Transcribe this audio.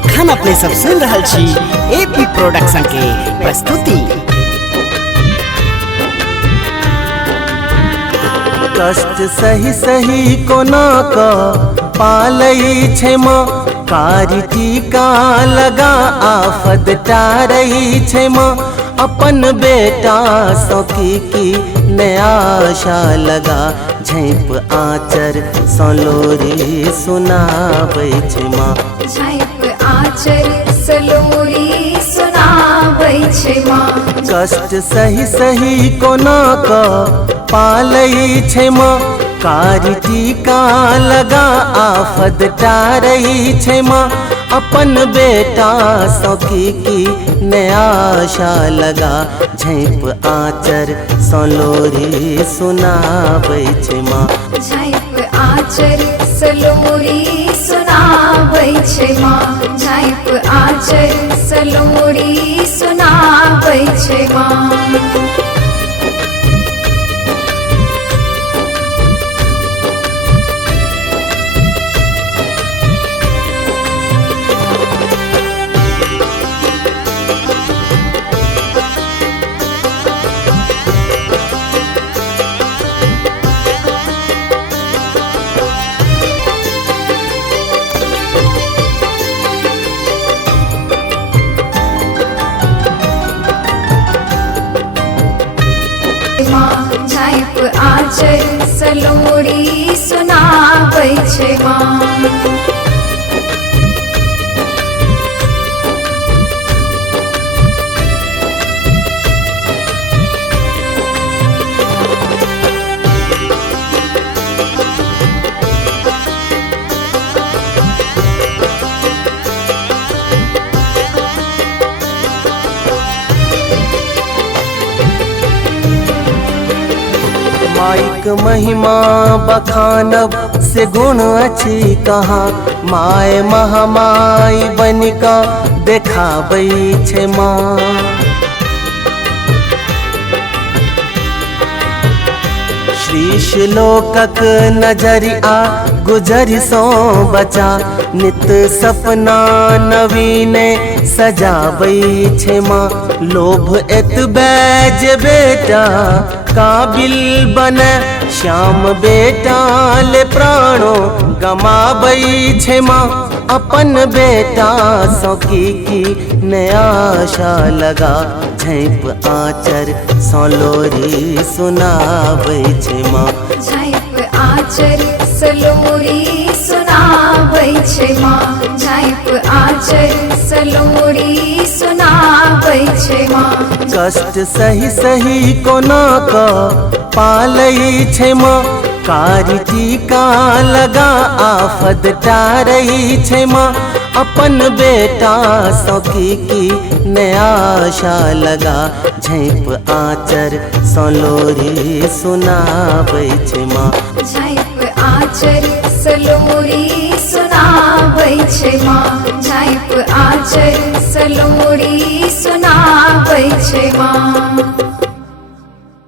एखन अपने सब सुन रहल छी एपी प्रोडक्शन के प्रस्तुति। कष्ट सही सही कोना का पालई छे माँ, कारी टीका लगा आफत टारई छे माँ। अपन बेटा सौकी की नया आशा लगा, झैप आचर सलोरी सुनाबै छे माँ। झैप आचर सलोरी सुनाबै छे माँ। कष्ट सही सही कोना का पालई छे माँ, कारी टीका लगा आफत टारई छे माँ। अपन बेटा सौकी की नया आशा लगा, झैप आचर सलोरी सुनाबै छे माँ। झैप आचर सलोरी सुनाबै छे माँ। झैप आचर सलोरी सुनाबै छे माँ। झैप आचर सलोरी सुनाबै छे माँ। माइक महिमा बखानब से गुण अच्छी कहाँ, माय महामाई बनिका देखाबै छे माँ। श्रीश लोकक नजरिया गुजर सो बचा, नित सपना नवीने सजाबै छे माँ। लोभ एतबे जे बेटा काबिल बने, श्याम बेटा ले प्राणो गमाबै छे माँ। अपन बेटा सौकी की नया आशा लगा, झैप आचर सलोरी सुनाबै छे माँ। झैप आचर सलोरी सुनाबै छे माँ। झैप आचर सलोरी सुनाबै छे माँ। कष्ट सही सही कोना का पालई छे माँ, कारी टीका लगा आफत टारई छे माँ। अपन बेटा सौकी की नया आशा लगा, झैप आचर सलोरी सुनाबै छे माँ। झैप आचर सलोरी सुनाबै छे माँ। झैप आचर सलोरी सुनाबै छे माँ।